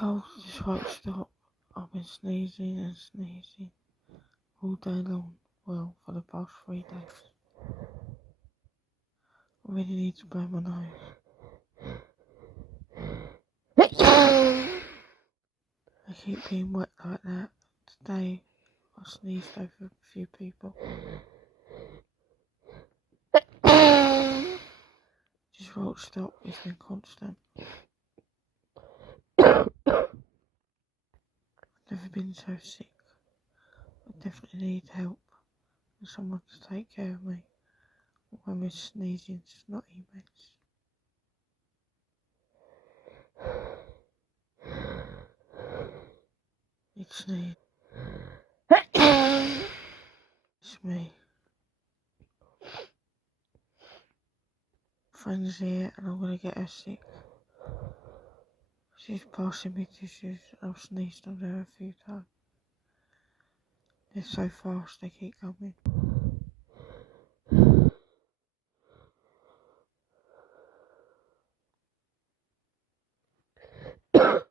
cold, just won't stop. I've been sneezing and sneezing all day long. Well, for the past 3 days. I really need to blow my nose. I keep being wet like that. Today, I sneezed over a few people. Just won't stop, it's been constant. I've never been so sick. I definitely need help and someone to take care of me when we're sneezing, snotty mess. It's me. It's me. Friend's here and I'm gonna get her sick. She's passing me tissues and I've sneezed on her a few times. They're so fast, they keep coming. Can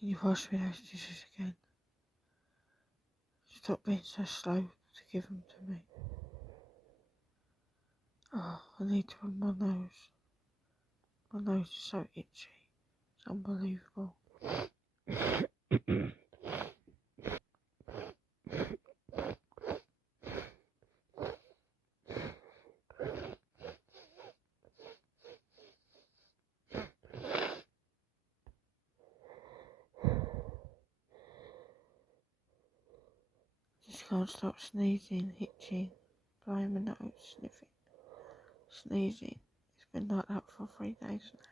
you pass me those tissues again? Stop being so slow to give them to me. Oh, I need to rub my nose. My nose is so itchy. It's unbelievable. Just can't stop sneezing, itching, blowing my nose, sniffing, sneezing. It's been like that for 3 days now.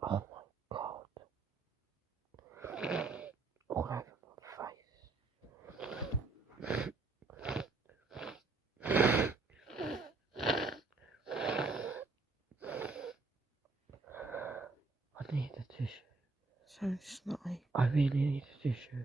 Oh my god. All over my face. I need a tissue. So snotty. I really need a tissue.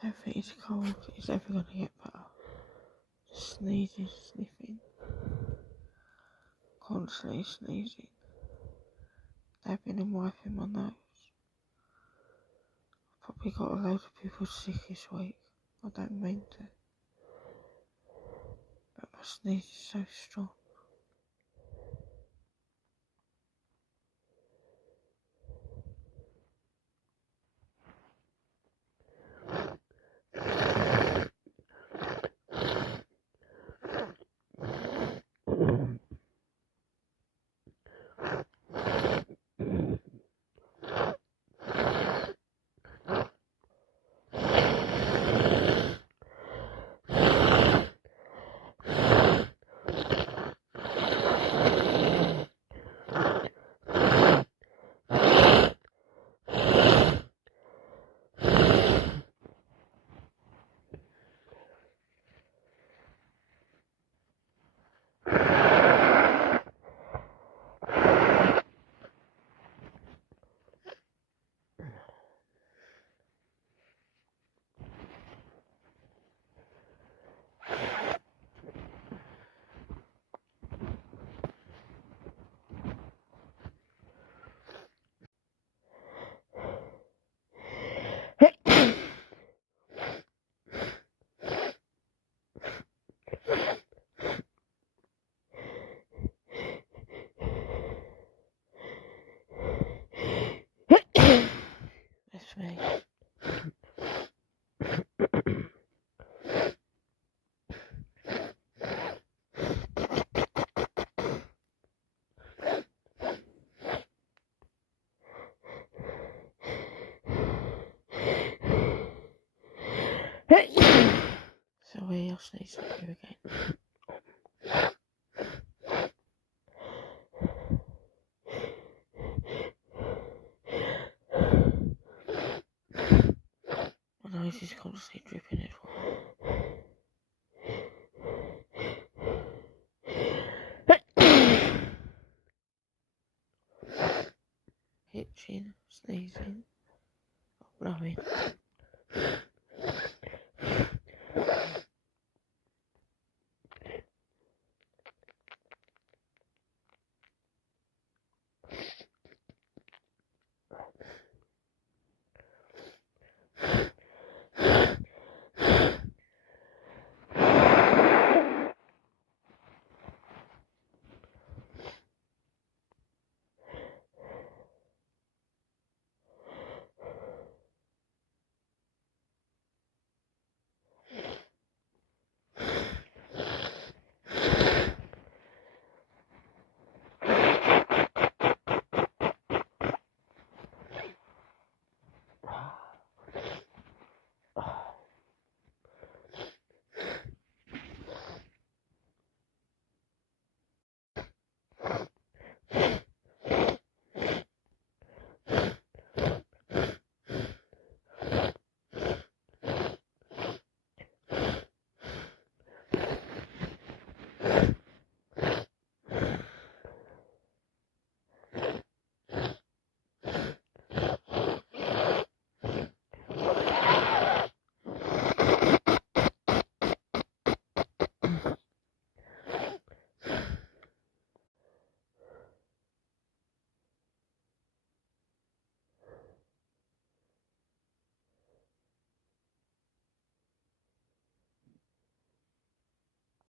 I don't think it's cold. It's ever gonna get better. Just sneezing, sniffing. Constantly sneezing. Dabbing and wiping my nose. I've probably got a load of people sick this week. I don't mean to. But my sneeze is so strong. So we are sneezing you again. My nose is constantly dripping as well. Hitching, sneezing, blowing.